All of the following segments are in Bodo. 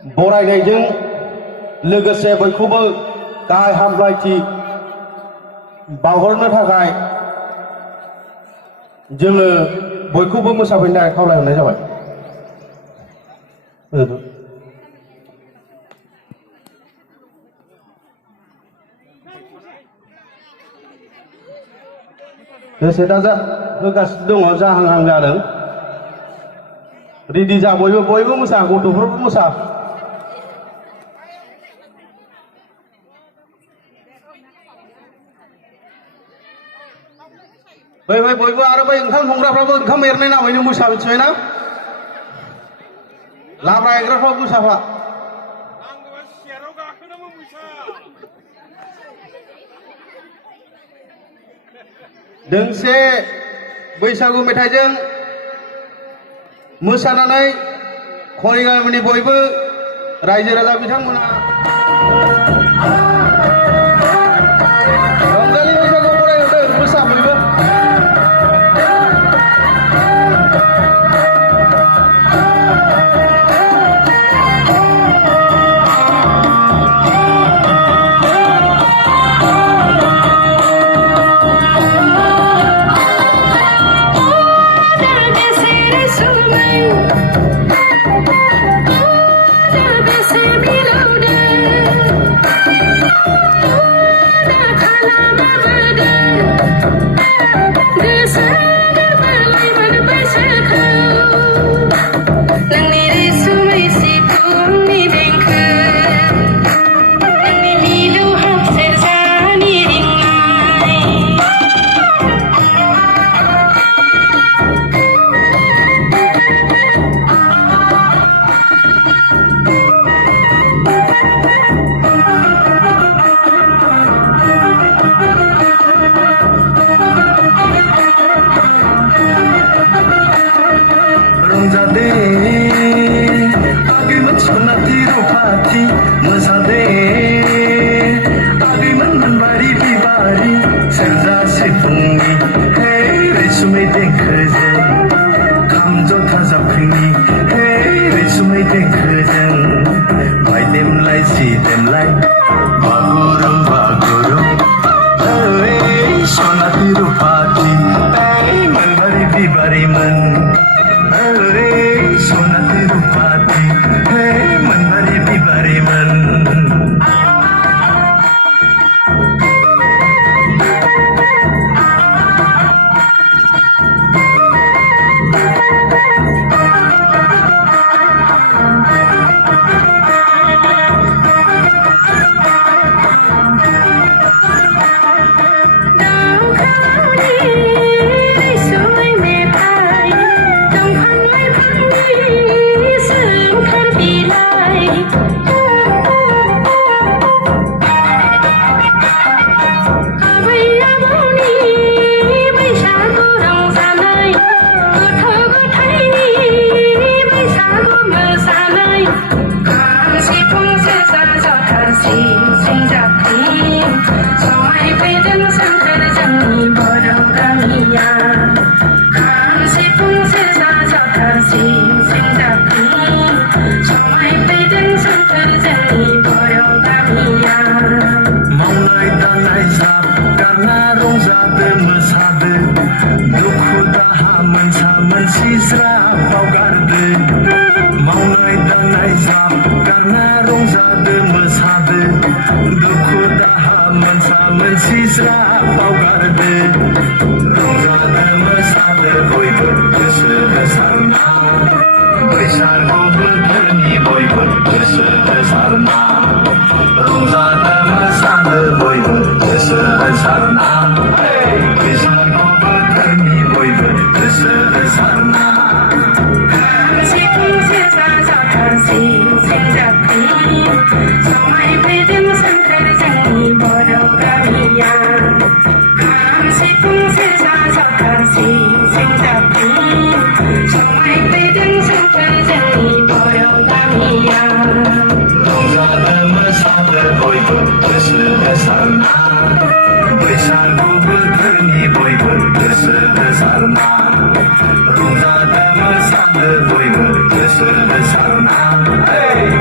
बरायनायजों लोगोसे बयखौबो गाहाय हामलायथि बावहरनो थाखाय जोङो बयखौबो मोसाफैनो थाखाय खावलायहरनाय जाबाय। सेटा होगासिनो दङ, जाहांहां जादों। रेडि जा, बयबो मोसा, गथ'फोरबो मोसा। बयबो आरो बै ओंखाम संग्राफ्राबो ओंखाम एरनाय नामैनो मोसा, मिथिबायना? लाब्रा एग्राफ्राबो मोसाफा। दोंसे बैसागु मेथाइजों मोसानानै खरि गामिनि बयबो रायजो राजा बिथांमोना रंजालि बैसागु बरायहरदों। मोसा बयबो।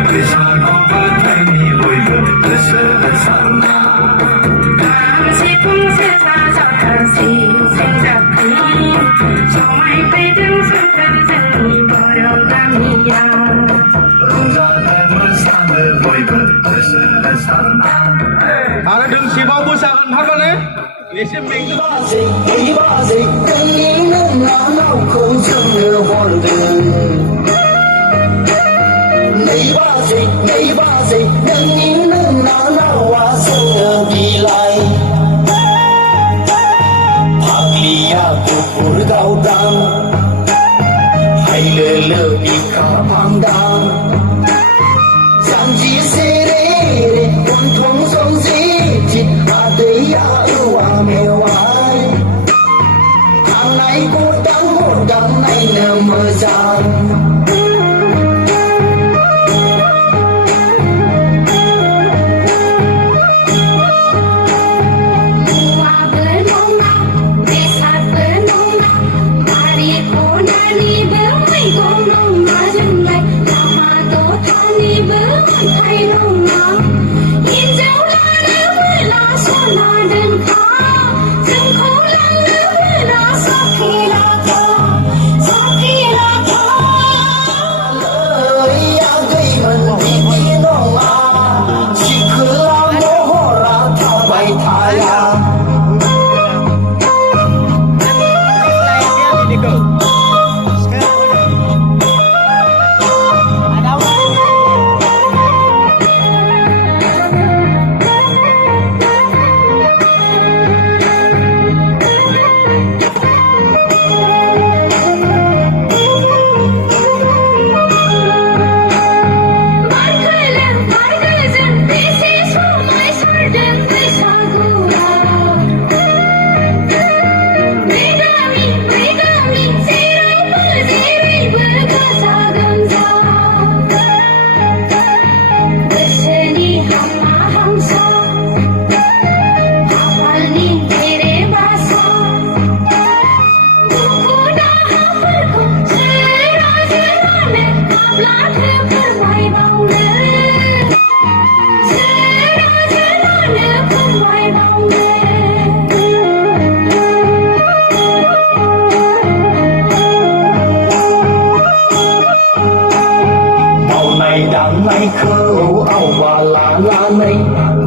Krishna आरो दोंसेबाव मोसागोन थारमाने एसे मेंदों बाजै नोंनिनो नानावखौ जोंनो हरदों नै बाजै नोंनिनो नानावा जोंनो बिलाइ फाग्लिया गुफुर गावदां हायलोलो बिखा भांदां जानजि सेरे रे गन्थं संजिथि आदैया औवा मेवाइ थांनाय गदां नायनो मोजां दांनायखौ आवबा लानानै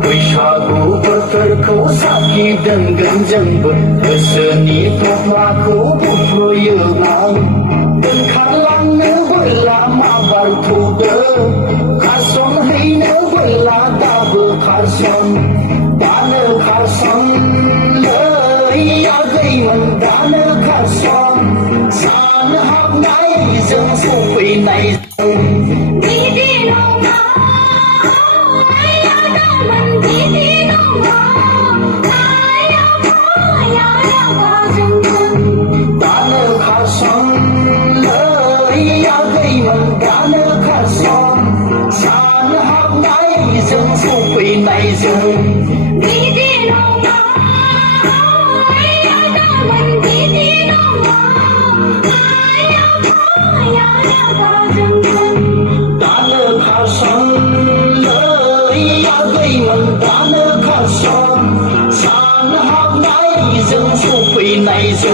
बैसागु बोथोरखौ साखि दोनगोन जोंबो गोसोनि थफ्लाखौ बुफ्रुयो आं दोनखारलांनो बोला माबार थौदों खारसनहैनो बोला दाबो खारसन दानो खारसन लै आगैमोन दानो खारसन सान हाबनायजों सफैनायजों Hãy subscribe cho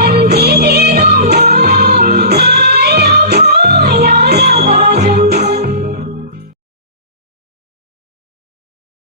kênh Ghiền Mì Gõ để không bỏ lỡ